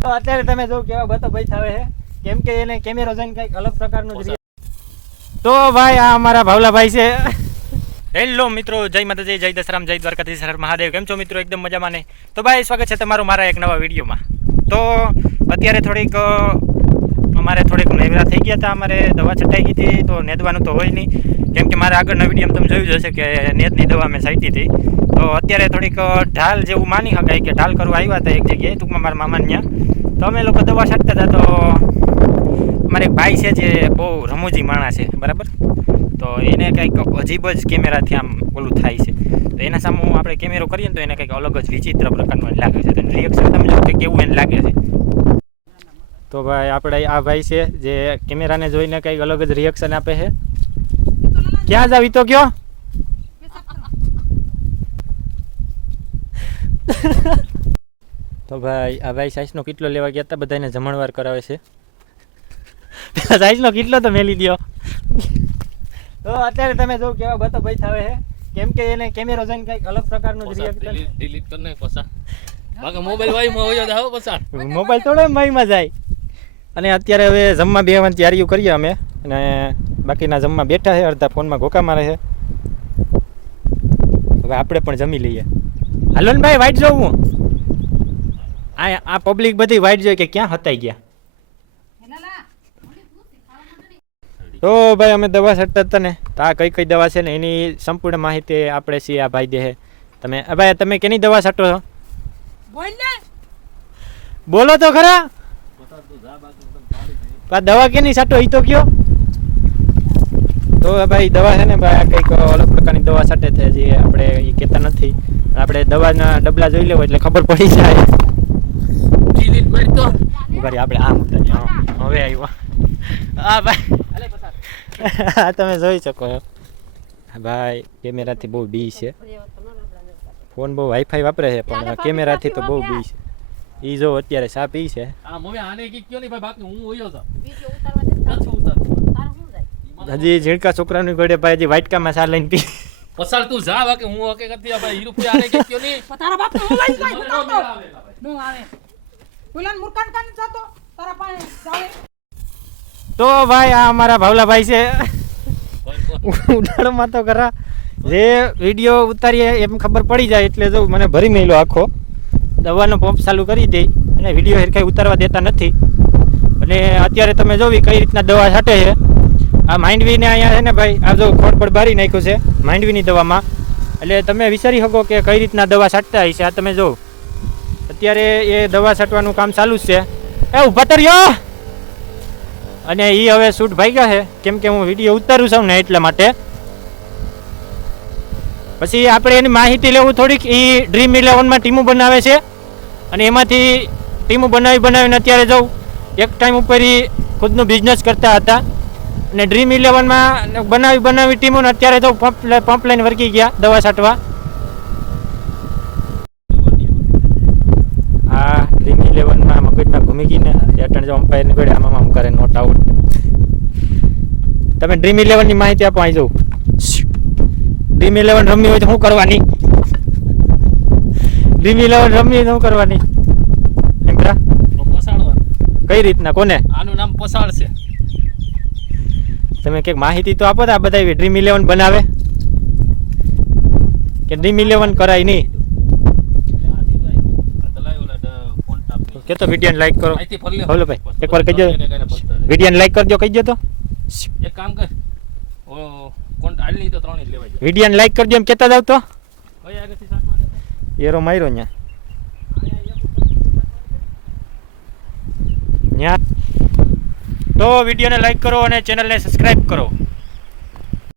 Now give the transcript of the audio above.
તો અત્યારે તમે જો કેવા બતો બતાવે છે કેમ કે એને કેમેરો જોઈને કંઈક અલગ પ્રકારનું જ તો ભાઈ આ અમારા ભાવલાભાઈ છે. હેલો મિત્રો, જય માતાજી, જય દશરામ, જય દ્વારકાધીશ, હર મહાદેવ. કેમ છો મિત્રો? એકદમ મજામાં ને? તો ભાઈ સ્વાગત છે તમારું મારા એક નવા વિડીયોમાં. તો અત્યારે થોડીક અમારે નેવરા થઈ ગયા હતા, અમારે દવા છટાઈ ગઈ હતી તો નેદવાનું તો હોય નહીં, કેમ કે મારા આગળના વિડીયોમાં તમે જોયું હશે કે નેદની દવા મેં છાંટી હતી. તો અત્યારે થોડીક ઢાલ જેવું માની શકાય કે ઢાલ કરવા આવ્યા હતા એક જગ્યાએ, ટૂંકમાં મારા મામાને ત્યાં. તો અમે લોકો દવા છાંટતા હતા તો અમારે એક ભાઈ છે જે બહુ રમૂજી માણસ છે, બરાબર. તો એને કંઈક અજીબ જ કેમેરાથી આમ ઓલું થાય છે. તો એના સામે આપણે કેમેરો કરીએ ને તો એને કંઈક અલગ જ વિચિત્ર પ્રકારનું લાગે છે. તો રિએક્શન તમે જો કે કેવું એને લાગે છે. તો ભાઈ આપણે આ ભાઈ છે જે કેમેરાને જોઈને કંઈક અલગ જ રિએક્શન આપે છે. ક્યાં જાવ તો કયો? તો ભાઈ આ ભાઈ સાઈઝનો કેટલો લેવા ગયા હતા, બધાને જમણવાર કરાવે છે. સાઈઝનો કેટલો તો મેલી દો. તો અત્યારે તમે જો કેવા બતો બતાવે છે કેમ કે એને કેમેરો જોઈને કંઈક અલગ પ્રકારનું જ રિએક્શન. ડિલીટ કરી નાખ પસા. બાકી મોબાઈલ વાયમાં હોય જાવ પસા. મોબાઈલ થોડો વાયમાં જાય. અને અત્યારે હવે જમવા બેવાની તૈયારીઓ કરીએ અમે, અને બાકીના જમવા બેઠા છે, અડધા ફોનમાં ઘોકા મારે છે. હવે આપણે પણ જમી લઈએ. હાલો ને ભાઈ, વાઈટ જોઉં હું. આ પબ્લિક બધી વાઈટ જોઈ કે ક્યાં હતાઈ ગયા. તો ભાઈ અમે દવા છટતા હતા ને, તો આ કઈ કઈ દવા છે ને એની સંપૂર્ણ માહિતી આપણે છીએ આ ભાઈ દે. તમે ભાઈ તમે કેની દવા છટો છો? બોલો તો ખરા. દવા કેની છાંટો એ તો કયો. તો ભાઈ દવા છે ને ભાઈ આ કંઈક અલગ પ્રકારની દવા છાંટે છે જે આપણે એ કહેતા નથી. આપણે દવાના ડબલા જોઈ લેવો એટલે ખબર પડી જાય. આપણે આમ હવે આવ્યો. હા ભાઈ તમે જોઈ શકો છો ભાઈ કેમેરાથી બહુ બી છે. ફોન બહુ વાઈફાઈ વાપરે છે પણ કેમેરાથી તો બહુ બી છે. ઈ જો અત્યારે સા પી છે. હજી ઝીણકા છોકરાની ઘોડે ભાઈ હજી વાટકામાં સા લઈને પી. પસાર તું જા બાકી હું હકે કરતી ભાઈ રૂપિયા આને કે ક્યો ની તારા બાપ નું લઈ જાય નો આવે બોલાન મુરકાન કાન જાતો તારા પાસે જાવે. તો ભાઈ આ અમારા ભાવલાભાઈ છે. ઉડાડમાં તો કરા જે વિડીયો ઉતારીએ એમ ખબર પડી જાય એટલે જો મને ભરી મેલો આખો દવાનો પંપ ચાલુ કરી દે અને વિડીયો હેરખાઈ ઉતારવા દેતા નથી. અને અત્યારે તમે જોવી કઈ રીતના દવા છાંટે છે. આ માંડવીને અહીંયા છે ને ભાઈ આ જો ખોડપડ બારી નાખ્યું છે માંડવીની દવામાં, એટલે તમે વિચારી શકો કે કઈ રીતના દવા છાંટતા હશે. આ તમે જો અત્યારે એ દવા છાંટવાનું કામ ચાલુ જ છે. એ ઉભા તર્યો. અને એ હવે શૂટ ભાગ્યા છે કેમ કે હું વિડીયો ઉતારું છું ને એટલા માટે. પછી આપણે એની માહિતી લેવું થોડીક. એ ડ્રીમ 11માં ટીમો બનાવે છે અને એમાંથી ટીમો બનાવીને અત્યારે જવું એક ટાઈમ ઉપર એ ખુદનું બિઝનેસ કરતા હતા. અને ડ્રીમ 11માં બનાવી ટીમોને અત્યારે તો પંપ લાઈન વર્ગી ગયા દવા છાંટવા. આ ડ્રીમ 11માં મગજમાં ઘૂમી ગઈ ને અટણ જો અમ્પાયરની ગોળે આમાં કરે નોટ આઉટ. તમે ડ્રીમ 11ની માહિતી આપો. અહીં જવું ડ્રીમ 11 રમવી હોય તો શું કરવાની? ડ્રીમ 11 રમવી શું કરવાની? એમ કઈ રીતના કોને? આનું નામ પસાળ છે. તમે કંઈક માહિતી તો આપો. આ બધા ડ્રીમ 11 બનાવે કે ડ્રીમ 11 કરાય નહીં? કે તો વિડીયોને લાઈક કરો. બોલો ભાઈ એકવાર કહી દો, વિડીયોને લાઈક કરજો. કહી દો તો એક કામ કર ઓ કોન્ટ આલી નહીં તો 3 જ લેવાય. વિડીયોને લાઈક કરજો એમ કહેતા જાવ તો એરો માર્યો ન્યા. તો વિડીયોને લાઈક કરો અને ચેનલને સબસ્ક્રાઈબ કરો.